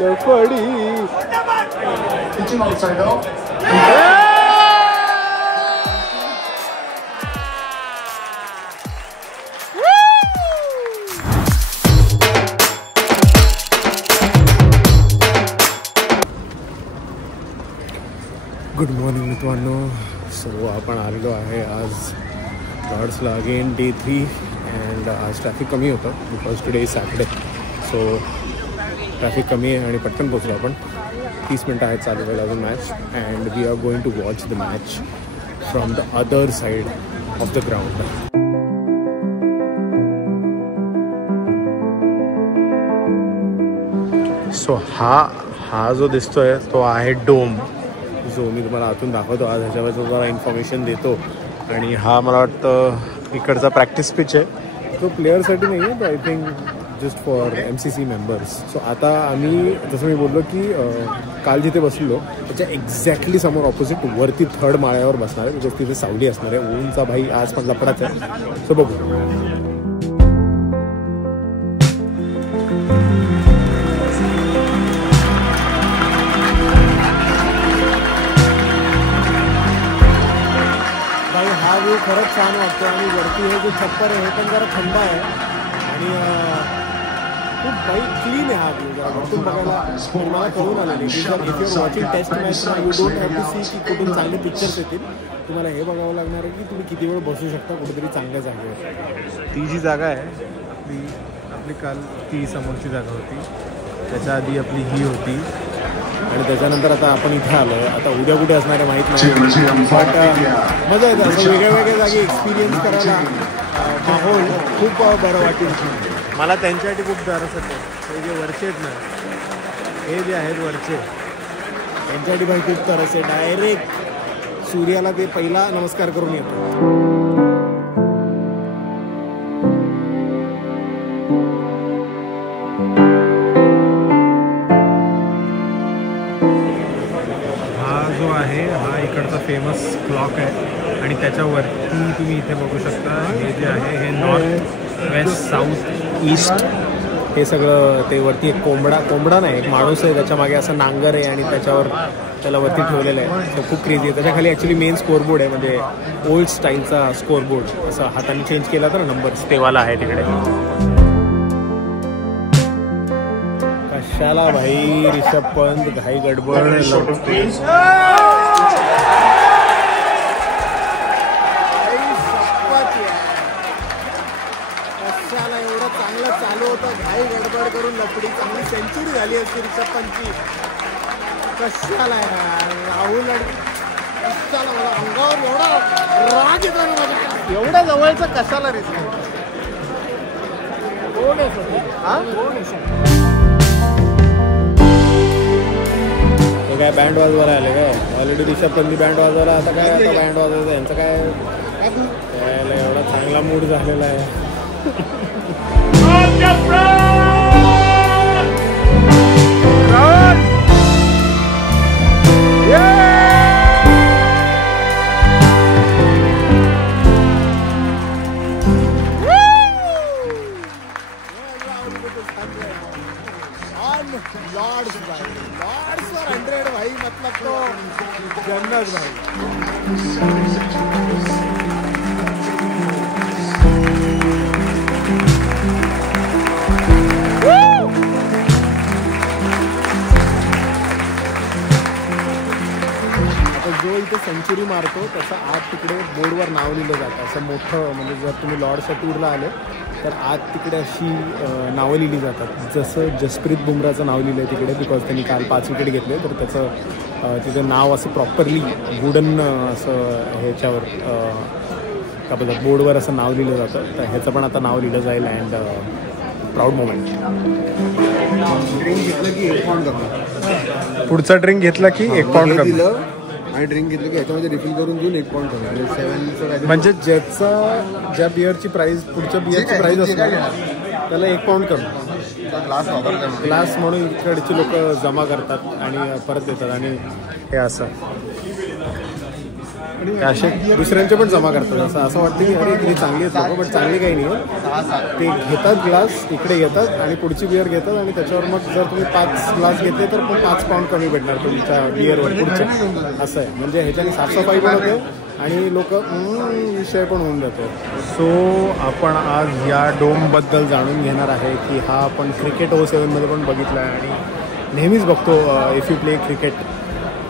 लफडी. Good morning मित्रांनो. So आपण आलेलो आहे आज लॉर्ड्सला अगेन डे 3 अँड आज ट्रॅफिक कमी होतं because today is Saturday. So traffic कमी आहे आणि पटकन पोचलो आपण. 30 मिनटं आहेत चालू व्हायला अजून match and we are going to watch the match from the other side of the ground. So हा जो दिसतोय तो आहे डोम, जो मी तुम्हाला आतून दाखवतो आज. ह्याच्यावर तुम्हाला इन्फॉर्मेशन देतो. आणि हा मला वाटतं इकडचा प्रॅक्टिस पिच आहे. तो प्लेयरसाठी नाही आहे, तो I think just for MCC members. So आता आम्ही जसं मी बोललो की काल जिथे बसलो त्याच्या एक्झॅक्टली समोर ऑपोजिट वरती 3rd माळ्यावर बसणार आहे बिकॉज तिथे सावली असणार आहे. ऊनचा भाई आज पण लपडाच आहे. सो बघू. हा व्ह्यू खरंच छान वाटतो आणि वरती हे जे छप्पर आहे हे पण जरा थंड आहे आणि खूप बाई क्लीन आहे. हा व्ह्यू जरा वरतून बघायला मला कळून आलेलं की जर if you're watching test match you don't have to see की कुठून चांगले पिक्चर्स येतील. तुम्हाला हे बघावं लागणार आहे की तुम्ही किती वेळ बसू शकता कुठेतरी चांगल्या जागेवर. ती जी जागा आहे आपली काल ती समोरची जागा होती, त्याच्या आधी आपली ही होती आणि त्याच्यानंतर आता आपण इथे आलो आहे. आता उद्या कुठे असणार आहे माहीत नाही, बट मजा येते असं वेगळ्या वेगळ्या जागी एक्सपिरियन्स करायला. माहोल खूप बरं वाटेल. मला त्यांच्यासाठी खूप दारस आहे. हे जे वरचे आहेत ना, हे जे आहेत वरचे, त्यांच्यासाठी पण खूप तरस आहे. डायरेक्ट सूर्याला ते पहिला नमस्कार करून येतो. फेमस क्लॉक आहे आणि त्याच्यावरती तुम्ही इथे बघू शकता हे जे आहे हे नॉर्थ वेस्ट साऊथ ईस्ट हे सगळं. ते वरती एक कोंबडा नाही, एक माणूस आहे, त्याच्या मागे असं नांगर आहे आणि त्याच्यावर त्याला वरती ठेवलेलं आहे. तो खूप क्रेझी आहे. त्याच्याखाली ॲक्च्युली मेन स्कोअरबोर्ड आहे, म्हणजे ओल्ड स्टाईलचा स्कोअरबोर्ड, असं हाताने चेंज केला तर नंबर्स तेवाला आहे तिकडे. कशाला भाई रिषभ पंत घाई गडबड लपते. चालू होतं घाई गडबड करून लपडी. चांगली सेंचुरी झाली असते रिषभ पंतची. कशाला राहुल कशाला मला अंगावर एवढा राग येतो ना माझ्या. एवढ्या जवळचं कशाला रिस्क. तो काय बँड वाजवायला आले काय? ऑलरेडी रिषभ पंतनी बँड वाजवला, आता काय आता बँड वाजवायचं. यांचं काय एवढा चांगला मूड झालेला आहे. लॉर्ड्स और 100 भाई, मतलब तो जन्नत भाई. जो इथे सेंचुरी मारतो त्याचा आत तिकडे बोर्डवर नाव लिहिलं जातं असं मोठं. म्हणजे जर तुम्ही लॉर्ड्सच्या टूरला आले तर आत तिकडे अशी नावं लिहिली जातात. जसं जसप्रीत बुमराचं नाव लिहिलं आहे तिकडे बिकॉज त्यांनी काल 5 विकेट घेतले, तर त्याचं तिचं नाव असं प्रॉपरली वुडन असं ह्याच्यावर का बोलतात बोर्डवर असं नाव लिहिलं जातं. तर ह्याचं पण आता नाव लिहिलं जाईल अँड प्राऊड मोमेंट. ड्रिंक घेतलं की 1 पाऊंड कमी. पुढचा ड्रिंक घेतला की 1 पाऊंड कमी आणि ड्रिंक घेतलं की ह्याच्यामध्ये रिफिल करून देऊन 1 पाऊंड कमी. 7 म्हणजे ज्या बिअरची प्राईस पुढच्या बिअरची प्राईस असणार त्याला 1 पाऊंड कमी. ग्लास म्हणून इकडची लोक जमा करतात आणि परत देतात. आणि हे असं असे दुसऱ्यांचे पण जमा करतात. असं वाटतं की अरे इतकी चांगली आहेत, बट चांगली काही नाही. ते घेतात ग्लास, इकडे घेतात आणि पुढची बिअर घेतात आणि त्याच्यावर मग जर तुम्ही 5 ग्लास घेतले तर पण 5 पाऊंड कमी भेटणार तुमच्या बिअरवर पुढच्या. असं आहे. म्हणजे ह्याच्याने साफसफाई पण होते आणि लोक विषय पण होऊन जातो. सो आपण आज या डोमबद्दल जाणून घेणार आहे की हा आपण क्रिकेट 07मध्ये पण बघितला आहे आणि नेहमीच बघतो इफ यू प्ले क्रिकेट.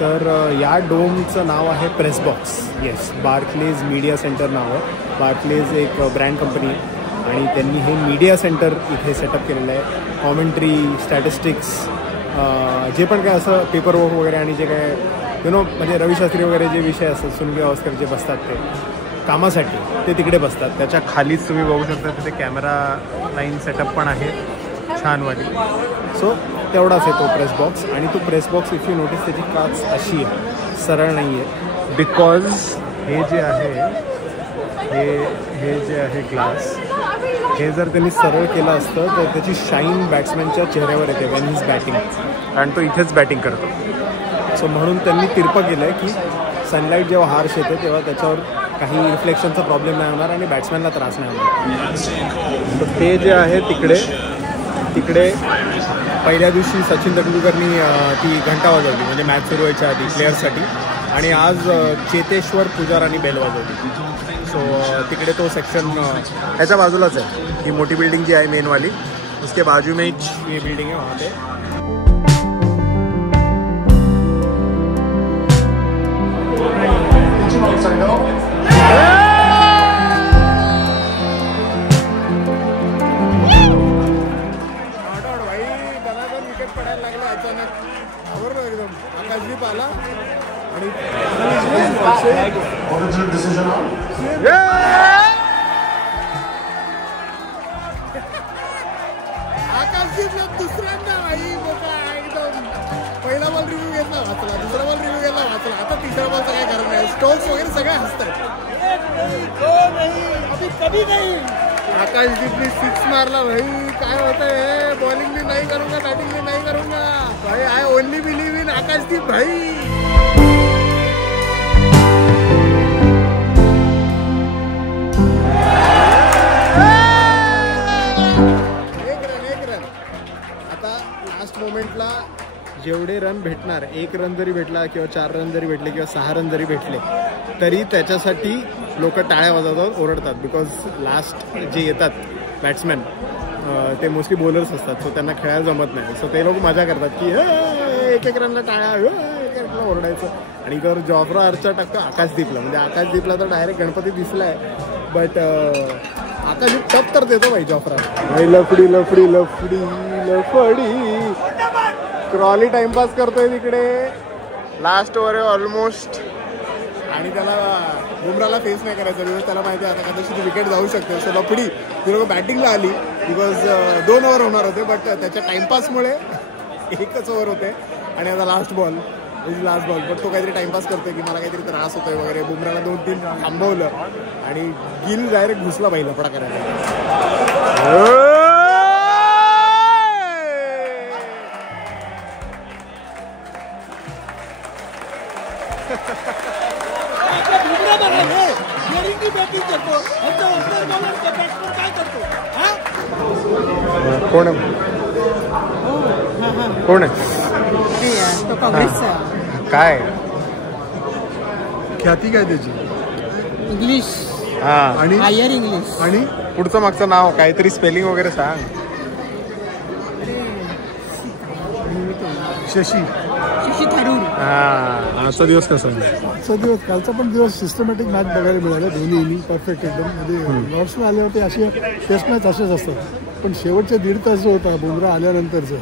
तर या डोमचं नाव आहे press box. Yes, Barclays media centre नाव आहे. बार्कलेज एक ब्रँड कंपनी आणि त्यांनी हे मीडिया सेंटर इथे सेटअप केलेलं आहे. कॉमेंट्री, स्टॅटिस्टिक्स, जे पण काय असं पेपरवर्क वगैरे आणि जे काय म्हणजे रविशास्त्री वगैरे जे विषय असतात, सुनील गावस्कर जे बसतात ते कामासाठी, ते तिकडे बसतात. त्याच्या खालीच तुम्ही बघू शकता तिथे कॅमेरा लाईन सेटअप पण आहे छानवाली. सो तेवढाच आहे तो प्रेस बॉक्स. आणि तो press box if you notice त्याची काच अशी आहे, सरळ नाही आहे. बिकॉज हे जे आहे हे जे आहे ग्लास, हे जर त्यांनी सरळ केलं असतं तर त्याची शाईन बॅट्समॅनच्या चेहऱ्यावर येते वेन हिज बॅटिंग, कारण तो इथेच बॅटिंग करतो. सो म्हणून त्यांनी तिरपं केलं आहे की सनलाईट जेव्हा हार्श येते तेव्हा त्याच्यावर काही रिफ्लेक्शनचा प्रॉब्लेम नाही होणार आणि बॅट्समॅनला त्रास नाही होणार. तर ते जे आहे तिकडे पहिल्या दिवशी सचिन तेंडुलकरनी ती घंटा वाजवली म्हणजे मॅच सुरू व्हायच्या आधी प्लेयर्ससाठी, आणि आज चेतेश्वर पुजारांनी बेल वाजवली. सो तिकडे तो सेक्शन ह्याच्या बाजूलाच आहे. ही मोठी बिल्डिंग जी आहे मेनवाली, उसके बाजू में ये बिल्डिंग है वहाँ पे. विकेट पडायला लागला अचानक, बरोबर एकदम आकाशदीप आला आणि आकाशदीपला दुसऱ्यांदा भाई एकदम पहिला बॉल रिव्ह्यू घेतला वाचला, दुसरा बॉल रिव्ह्यू घेतला वाचला, आता तिसरा बॉलचा काय कारण नाही. स्टोक्स वगैरे सगळे हसतात. कधी नाही आकाशदीपने 6 मारला भाई. काय होतंय, बॉलिंग भी नहीं करूंगा, बैटिंग भी नहीं करूंगा भाई. आय ओनली बिलीव इन आकाशदीप भाई. एक रन आता लास्ट मोमेंटला जेवढे रन भेटणार, 1 रन जरी भेटला किंवा 4 रन जरी भेटले किंवा 6 रन जरी भेटले तरी त्याच्यासाठी लोक टाळ्या वाजवतात, ओरडतात. बिकॉज लास्ट जे येतात बॅट्समॅन ते मोस्टली बॉलर्स असतात, सो त्यांना खेळायला जमत नाही. सो ते लोक मजा करतात की एक रनला टाळ्या, एक रनला ओरडायचं. आणि जर जॉफ्रा आर्चर टाकतो आकाशदीपला, म्हणजे आकाशदीपला तर डायरेक्ट गणपती दिसलाय, बट आकाशदीप टप तर देतो भाई जॉफ्रा. लफडी लफडी लफडी लफडी क्रॉली टाइमपास करतोय तिकडे. लास्ट ओव्हर आहे ऑलमोस्ट आणि त्याला बुमराला फेस नाही करायचं बिकॉज त्याला माहिती आहे आता कदाचित विकेट जाऊ शकते. सो लफडी ती लोक बॅटिंगला आली बिकॉज 2 ओव्हर होणार होते, बट त्याच्या टाइमपासमुळे 1च ओव्हर होते आणि आता लास्ट बॉल. बट तो काहीतरी टाइमपास करतोय की मला काहीतरी त्रास होतोय वगैरे. बुमराला 2-3 थांबवलं आणि गिल डायरेक्ट घुसला पाहिलं लफडा करायला. कोण आहे काय ख्याती काय त्याची? इंग्लिश. हा आणि हायर इंग्लिश. आणि पुढचं मागचं नाव काहीतरी स्पेलिंग वगैरे सांग. शशी थरूर. आजचा दिवस कसा? आजचा दिवस, कालचा पण दिवस सिस्टमॅटिक मॅच बघायला मिळाला. दोन्ही इनिंग परफेक्ट एकदम. म्हणजे लॉर्ड्सला आले होते असे टेस्ट मॅच असेच असतात, पण शेवटचे 1.5 तास जो होता बुमरा आल्यानंतरचं,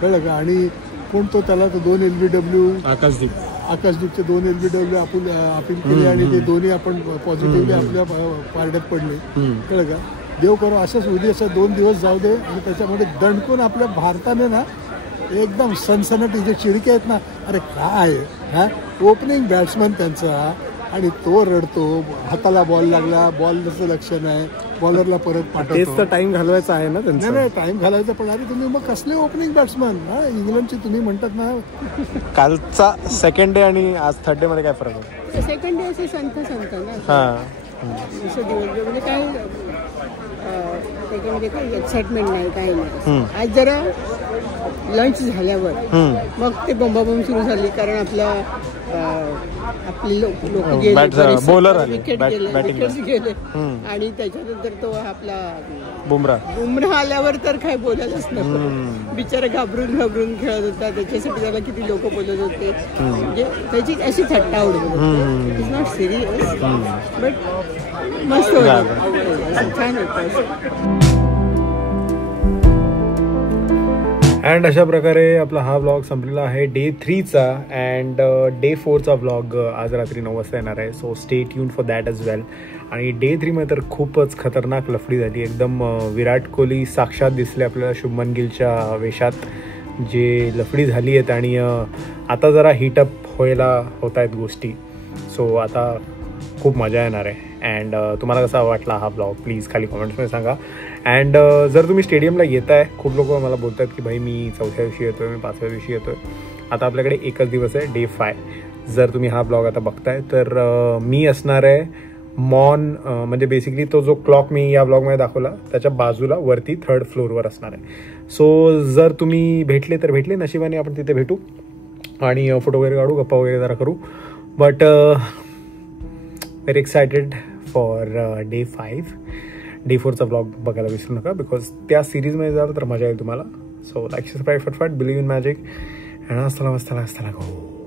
कळलं का? आणि कोण तो त्याला 2 LBW आकाशदीपचे 2 LBW अपील केले आणि ते दोन्ही आपण पॉझिटिव्हली आपल्या पारड्यात पडले, कळलं का? देव करो अशाच उद्या 2 दिवस जाऊ दे आणि त्याच्यामध्ये दणकून आपल्या भारताने ना एकदम सनसनाटी जे चिडके आहेत ना, अरे काय हा ओपनिंग बॅट्समन त्यांचा आणि तो रडतो, हाताला बॉल लागला, बॉलचं लक्ष नाही, बॉलरला परत तेच पाठवतो. तर टाइम घालवायचा आहे ना त्यांचं. नाही टाइम घालायचा, पण अरे तुम्ही मग कसले ओपनिंग बॅट्समन हा इंग्लंडची तुम्ही म्हणतात ना. कालचा सेकंड डे आणि आज थर्ड डे मध्ये काय फरक आहे? सेकंड डे असे संथ ना हा असं दिवस म्हणजे काय त्याच्यामध्ये काही एक्साइटमेंट नाही, काही नाही. आज जरा लंच झाल्यावर मग ते बॉम्बाबॉम्ब सुरू झाली, कारण आपले लोक गेले, bowler आले, विकेट गेले, विकेट्स गेले. आणि त्याच्यानंतर तो आपला बुमराह आल्यावर तर काय बोलायलाच नव्हतं. बिचारा घाबरून खेळत होता, त्याच्यासाठी त्याला किती लोक बोलत होते. म्हणजे त्याची अशी थट्टा उडवत. इट्स नॉट सिरियस बट मस्त होतं, छान होतं. अँड अशा प्रकारे आपला हा व्लॉग संपलेला आहे डे 3चा. अँड डे 4चा व्लॉग आज रात्री 9 वाजता येणार आहे. So stay tuned for that as well. आणि डे 3मध्ये तर खूपच खतरनाक लफडी झाली. एकदम विराट कोहली साक्षात दिसले आपल्याला शुभमन गिलच्या वेशात, जे लफडी झाली आहेत. आणि आता जरा हीटअप व्हायला होत आहेत गोष्टी. सो आता खूप मजा येणार आहे. अँड तुम्हाला कसा वाटला हा ब्लॉग प्लीज खाली कॉमेंट्समध्ये सांगा. अँड जर तुम्ही स्टेडियमला येत आहे, खूप लोक मला बोलतात की भाई मी 4थ्या दिवशी येतो आहे, मी 5व्या दिवशी येतो आहे. आता आपल्याकडे एकच दिवस आहे, डे 5. जर तुम्ही हा ब्लॉग आता बघताय तर मी असणार आहे म्हणजे बेसिकली तो जो क्लॉक मी या ब्लॉगमध्ये दाखवला त्याच्या बाजूला वरती 3rd फ्लोअरवर असणार आहे. सो जर तुम्ही भेटले तर भेटले, नशिबाने आपण तिथे भेटू आणि फोटो वगैरे काढू, गप्पा वगैरे जरा करू. But very excited for day 5. Day 4चा ब्लॉग बघायला विसरू नका, बिकॉज त्या सिरीजमध्ये झालं तर मजा येईल तुम्हाला. सो लाईक सबस्क्राईब फटफट, बिलीव्ह इन मॅजिक अँड हasta la vista.